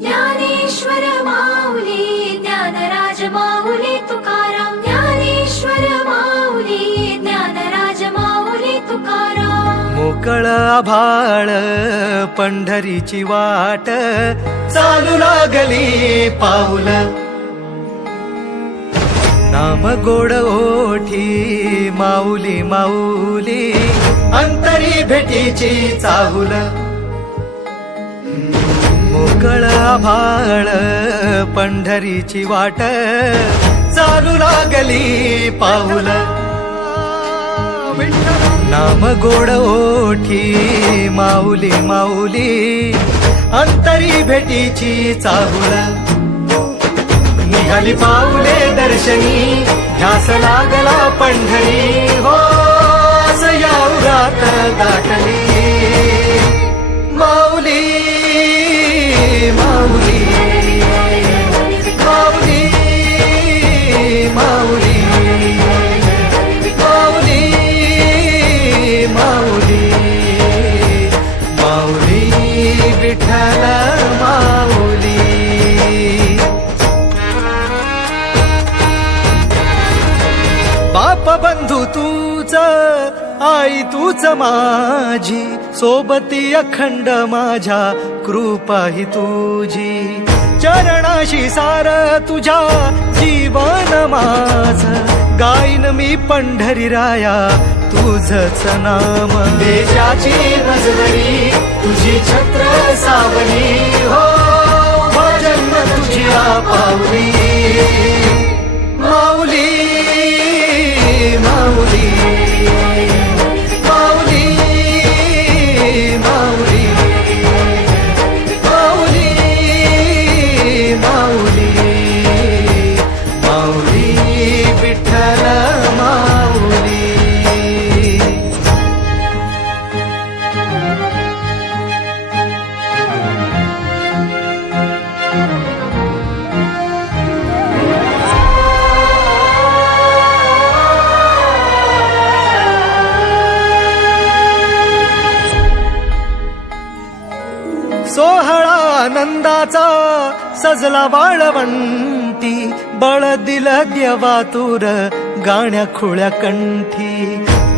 ज्ञानेश्वर माऊली ज्ञानराज माऊली तुकाराम ज्ञानेश्वर माऊली ज्ञानराज माऊली तुकाराम मोकळ आभाळ पंढरीची वाट चालू लागली पाऊल नाम गोड ओठी माऊली माऊली अंतरी भेटीची चाहुल मोकळ आभाळ पंढरीची वाट चालू लागली पाऊल नाम गोड ओठी माऊली माऊली अंतरी भेटीची चाहुल निघाली पाऊले दर्शनी ध्यास लागला पंढरी हो या उरात दाटली माऊली माऊली माऊली माऊली माऊली माऊली माऊली विठ्ठल माऊली बाप बंधू तूच आई तूच माझी सोबती अखंड माझ्या कृपा ही तुझी चरणाशी सार तुझ्या जीवन माझ गाईन मी पंढरी राया तुझच नाम देशाची मजवरी तुझी छत्र सावली हो जन्म तुझ्या पावली माऊली माऊली माऊली माऊली माऊली माऊली माऊली विठ्ठल माऊली सोहळा आनंदाचा सजला वाळवंटी बळ दिलं देवा तूर गाण्या खुळ्या कंठी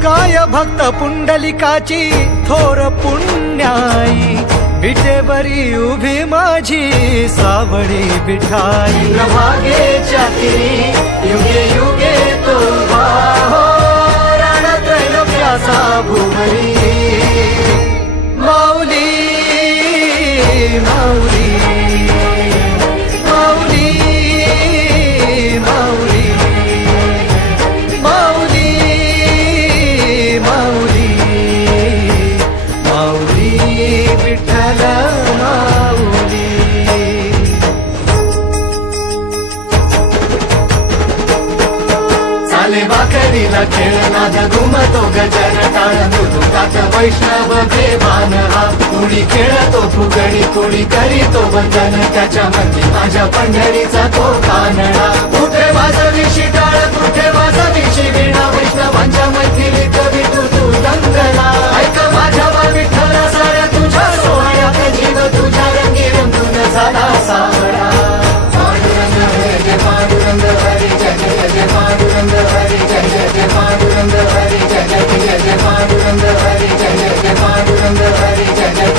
काय भक्त पुंडलिकाची थोर पुण्याई विटेवरी उभी माझी सावळी विठाई भागेच्या तिरी युगे युगे तो उभा हो रणत्रैलोक्याचा भुवरी माऊली माऊली माऊली माऊली माऊली माऊली माऊली विठ्ठल माऊली चाले वाकडीला खेळ नाद घुमतो गजर टाळ मृदुकात वैष्णव देवान हा कुणी खेळतो फुगडी कुणी करीतो वंदन त्याच्या मंदी माझ्या पंढरीचा तो कानडा कुठे वाजवी शिटाळ कुठे वाजवी वीणा